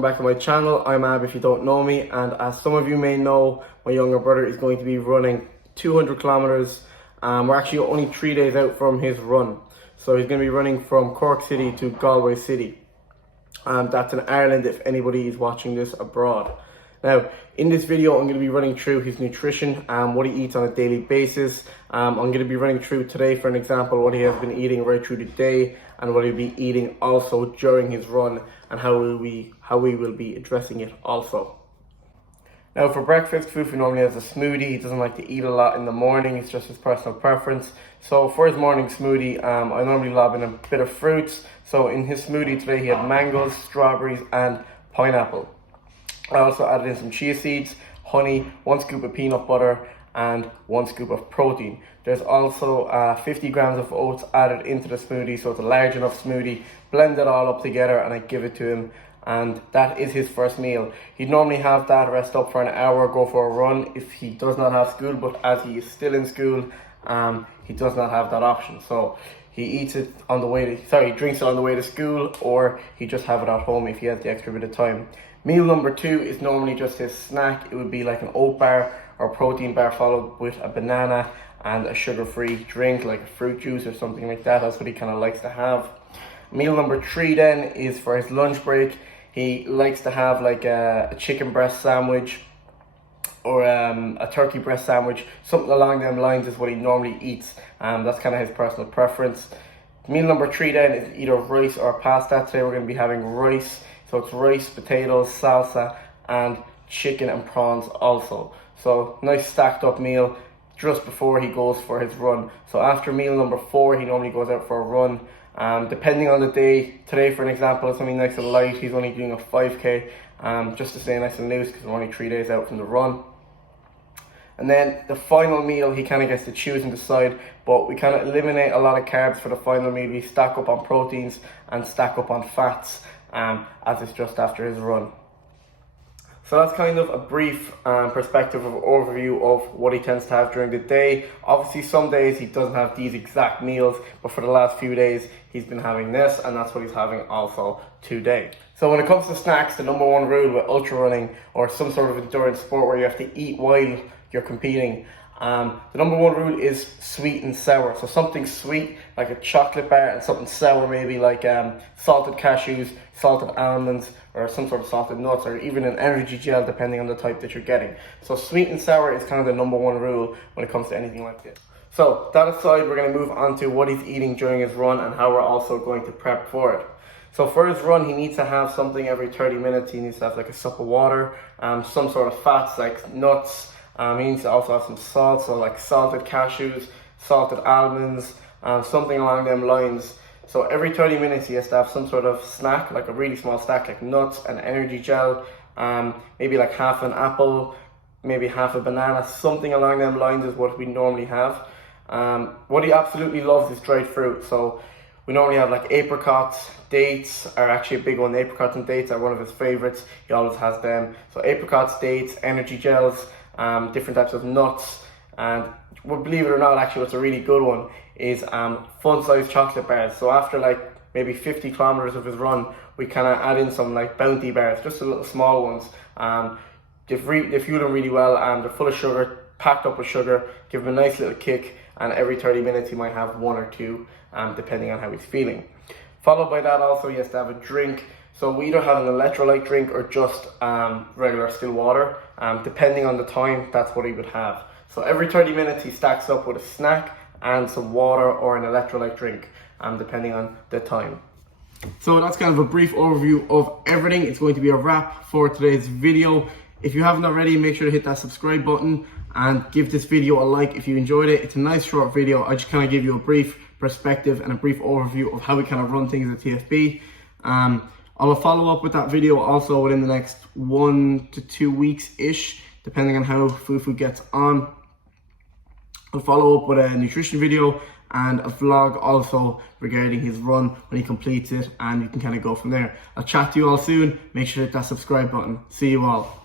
welcome back to my channel. I'm Ab if you don't know me, and as some of you may know, my younger brother is going to be running 200 kilometers. We're actually only 3 days out from his run. So he's going to be running from Cork City to Galway City. That's in Ireland if anybody is watching this abroad. Now, in this video, I'm going to be running through his nutrition, what he eats on a daily basis. I'm going to be running through today, for an example, what he has been eating right through the day and what he'll be eating also during his run, and how we will be addressing it also. Now, for breakfast, Fufu normally has a smoothie. He doesn't like to eat a lot in the morning. It's just his personal preference. So for his morning smoothie, I normally lob in a bit of fruits. So in his smoothie today, he had mangoes, strawberries, and pineapple. I also added in some chia seeds, honey, 1 scoop of peanut butter, and 1 scoop of protein. There's also 50 grams of oats added into the smoothie, so it's a large enough smoothie. Blend it all up together and I give it to him, and that is his first meal. He'd normally have that, rest up for an hour, go for a run if he does not have school, but as he is still in school, he does not have that option. So he eats it on the way to, he drinks it on the way to school, or he just have it at home if he has the extra bit of time. Meal number 2 is normally just his snack. It would be like an oat bar or protein bar followed with a banana and a sugar-free drink like a fruit juice or something like that. That's what he kind of likes to have. Meal number 3 then is for his lunch break. He likes to have like a chicken breast sandwich or a turkey breast sandwich. Something along them lines is what he normally eats. That's kind of his personal preference. Meal number 3 then is either rice or pasta. Today we're going to be having rice. So it's rice, potatoes, salsa, and chicken and prawns also. So nice stacked up meal just before he goes for his run. So after meal number 4, he normally goes out for a run. Depending on the day, today for an example, it's something nice and light. He's only doing a 5k just to stay nice and loose because we're only 3 days out from the run. And then the final meal, he kind of gets to choose and decide, but we kind of eliminate a lot of carbs for the final meal. We stack up on proteins and stack up on fats as it's just after his run. So that's kind of a brief perspective of overview of what he tends to have during the day. Obviously some days he doesn't have these exact meals, but for the last few days he's been having this, and that's what he's having also today. So when it comes to snacks, the number 1 rule with ultra running or some sort of endurance sport where you have to eat while you're competing, the number 1 rule is sweet and sour. So something sweet like a chocolate bar, and something sour maybe like salted cashews, salted almonds, or some sort of salted nuts, or even an energy gel depending on the type that you're getting. So sweet and sour is kind of the number 1 rule when it comes to anything like this. So that aside, we're going to move on to what he's eating during his run and how we're also going to prep for it. So for his run, he needs to have something every 30 minutes. He needs to have like a sup of water, some sort of fats like nuts. He needs to also have some salt, so like salted cashews, salted almonds, something along them lines. So every 30 minutes he has to have some sort of snack, like a really small snack, like nuts, an energy gel, maybe like half an apple, maybe half a banana, something along them lines is what we normally have. What he absolutely loves is dried fruit. So we normally have like apricots, dates are actually a big one. Apricots and dates are one of his favorites. He always has them. So apricots, dates, energy gels, different types of nuts, and well, believe it or not, actually what's a really good one is fun-sized chocolate bars. So after like maybe 50 kilometers of his run, we kind of add in some like bounty bars, just the little small ones. They fuel him really well, and they're full of sugar, packed up with sugar, give him a nice little kick, and every 30 minutes he might have 1 or 2, depending on how he's feeling. Followed by that also he has to have a drink. So we either have an electrolyte drink or just regular still water. Depending on the time, that's what he would have. So every 30 minutes he stacks up with a snack and some water or an electrolyte drink, depending on the time. So that's kind of a brief overview of everything. It's going to be a wrap for today's video. If you haven't already, make sure to hit that subscribe button and give this video a like if you enjoyed it. It's a nice short video. I just kind of give you a brief perspective and a brief overview of how we kind of run things at TFB. I'll follow up with that video also within the next 1 to 2 weeks-ish, depending on how Fufu gets on. I'll follow up with a nutrition video and a vlog also regarding his run when he completes it, and you can kind of go from there. I'll chat to you all soon. Make sure to hit that subscribe button. See you all.